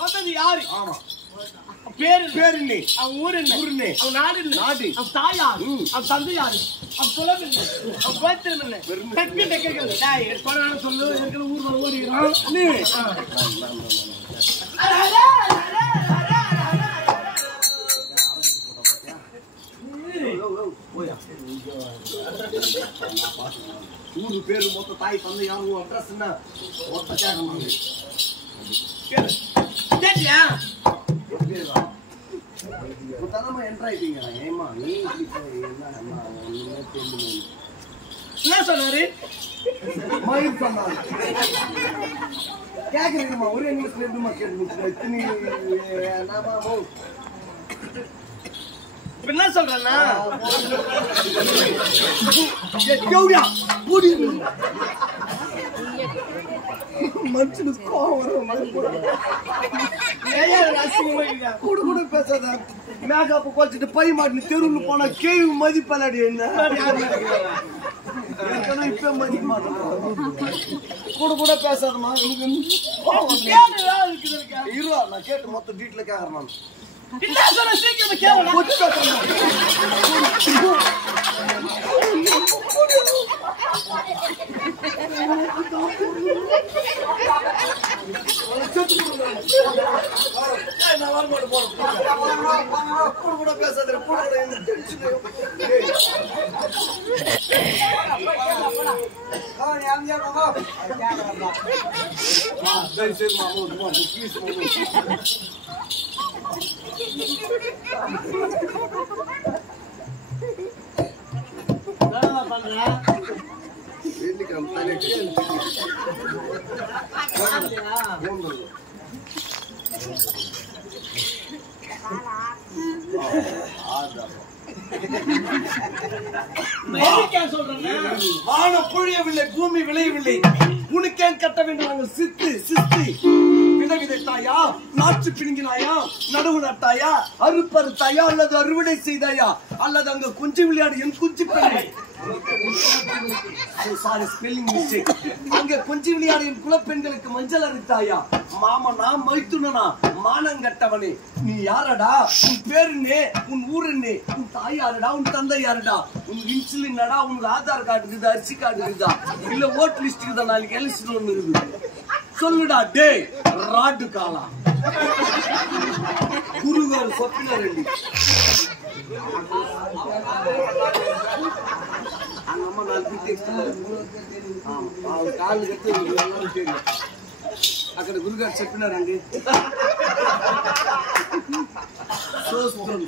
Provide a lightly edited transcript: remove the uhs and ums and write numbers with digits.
வந்தது யாரு? ஆமா. பேரு பேரு என்ன? அவன் ஊரு என்ன? ஊரு என்ன? அவன் நாடு என்ன? நாடு. அவன் தாயார், அவன் தந்தை யாரு? அவன் குலம் என்ன? அவன் கோத்திரம் என்ன? டக்கு டக்குகள். டேய், கொரோனா சொல்லு, இருக்கிற ஊர்ல ஓடிறான். நீ ஊரு பேரு மொத்த தாய் தந்தை யாரும் அட்ரஸ் என்ன மொத்த கேட்கணும். கேட்டியா? தனமா என்ட்ராயிட்டீங்க. ஏமா நீ என்ன சொன்னாரு? மயில் சொன்னாரு. கேக்குறீங்கம்மா ஒரே இங்கிலீஷ்ல எப்படிமா கேட்டு என்ன சொல்றேன்னா மனுஷனுக்கு கோவம் வரும். கூட கூட பேசாத. மேக்கப் குறைச்சிட்டு பை மாட்டினு தெருவில் போனா கேள்வி மதிப்பலாடி என்ன இப்ப மதிக்க மாட்டேன். கூட கூட பேசாதமா. இருவா நான் கேட்டு மொத்த டீட்ல கேக்குறேன். நான் கூட பேசாத. கூட வானம் பொழியவில்லை, பூமி விளையவில்லை, உனக்கேன் கட்ட வேண்டும் நாங்கள் சித்து சித்து விதைத்தாயா, நாற்று பிடுங்கினாயா, நடுவு நட்டாயா, அறுப்பறுத்தாயா அல்லது அறுவடை செய்தாயா அல்லது அங்க குஞ்சு விளையாடு என் குஞ்சு பெண்ணை. Sorry spelling mistake. அங்க குஞ்சு விளையாடு என் குலப்பெண்களுக்கு மஞ்சள் அரித்தாயா, மாமனா மைத்துனனா மானங்கட்டவனே நீ யாரடா, உன் பேருன்னே, உன் ஊருன்னே, உன் தாய் யாரடா, உன் தந்தை யாரடா, உன் இன்சுலின்டா, உனக்கு ஆதார் கார்டு இருக்குதா, அரிசி கார்டு இருக்குதா, இல்ல ஓட் லிஸ்ட் இருக்குதா, நாளைக்கு எலெக்ஷன் ஒண்ணு இருக்குது சொல்லுடா. டே ராட்டு காலா குருகார் சொப்பில ரெண்டி அம்மா நாளைக்கு காலு கட்டு தெரியும். అక్కడ గురుగారు చెప్పినారండి. సోస్త్రం